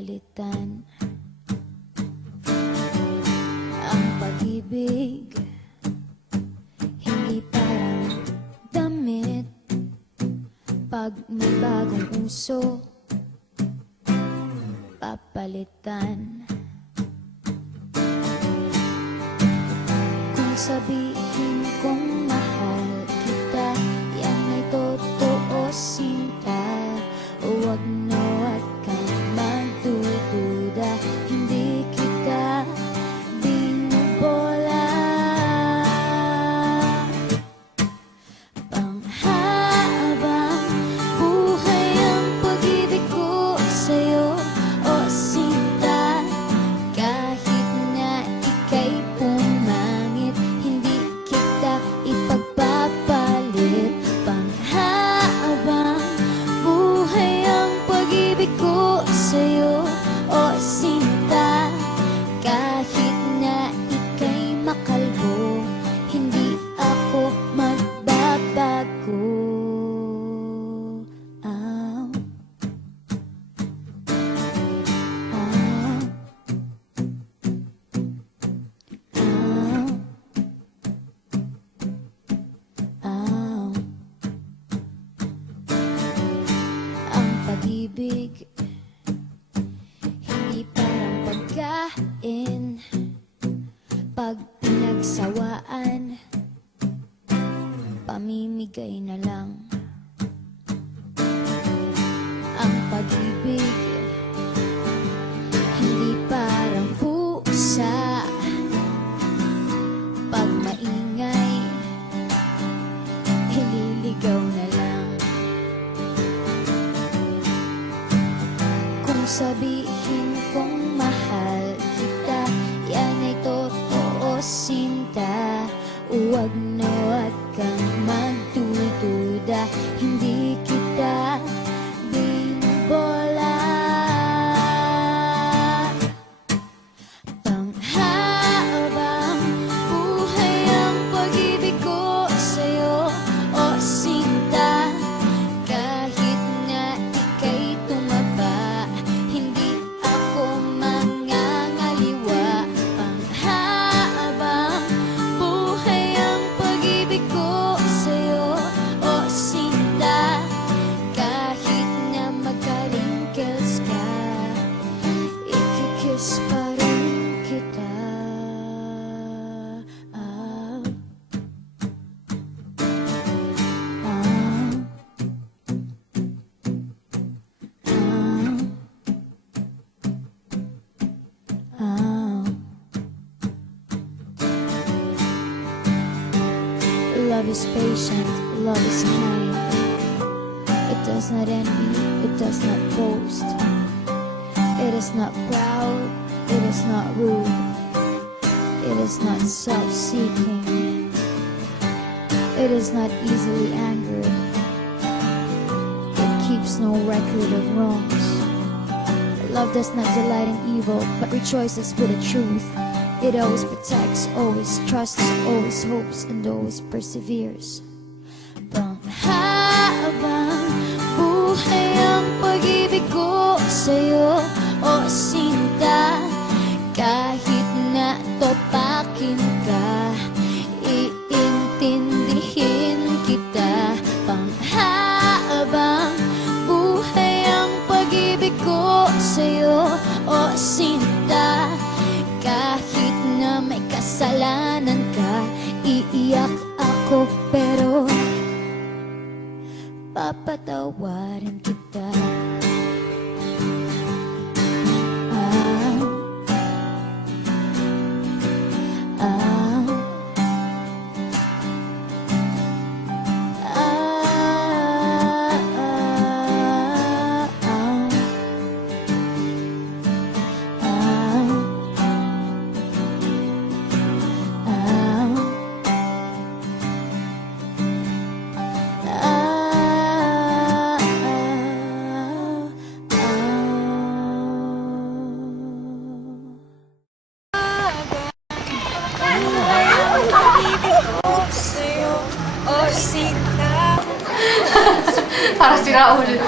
papalitan ang pag-ibig. Hindi parang damit pag may bagong uso, papalitan. Kung sabihin kong mahal kita, yan ay totoo, sinta. Huwag na huwag kang magdududa, hindi kita binubola. Panghabang buhay ang pag-ibig ko sa'yo, o sinta. Kahit na ika'y pumangit, hindi kita ipagpapalit. Panghabang buhay ang pag-ibig ko sa'yo, o sinta. Kahit na ika'y makalbo, hindi ako magbabago. Ah, ah, ah. Ang pag-ibig hindi parang pagkain, pag pinagsawaan, pamimigay na lang. Ang pag-ibig hindi parang pusa, pag maingay, hililigaw na lang. Kung sabihin kong mahal kita, yan ay totoo, sinta. Huwag na huwag kang magdududa, hindi kita binubola. Panghabang buhay ang pag-ibig ko sa'yo, o sinta. Kahit na ika'y tumaba, hindi ako mangangaliwa. Panghabang buhay ang pag-ibig ko sa'yo, o sinta. Kahit na magka-wrinkles ka, ikikiss pa rin kita. Ah, ah, ah, ah. Love is patient, love is kind. It does not envy, it does not boast. It is not proud, it is not rude. It is not self-seeking. It is not easily angered. It keeps no record of wrongs. Love does not delight in evil, but rejoices with the truth. It always protects, always trusts, always hopes, and always perseveres. Panghabang buhay ang pag-ibig ko sa'yo, o sinta. Kahit na topakin ka, iintindihin kita. Panghabang buhay ang pag-ibig ko sa'yo, o sinta. Kahit na may kasalanan ka, iiyak ako pero papatawarin kita. Ah, ah, ah, Para sira ulo.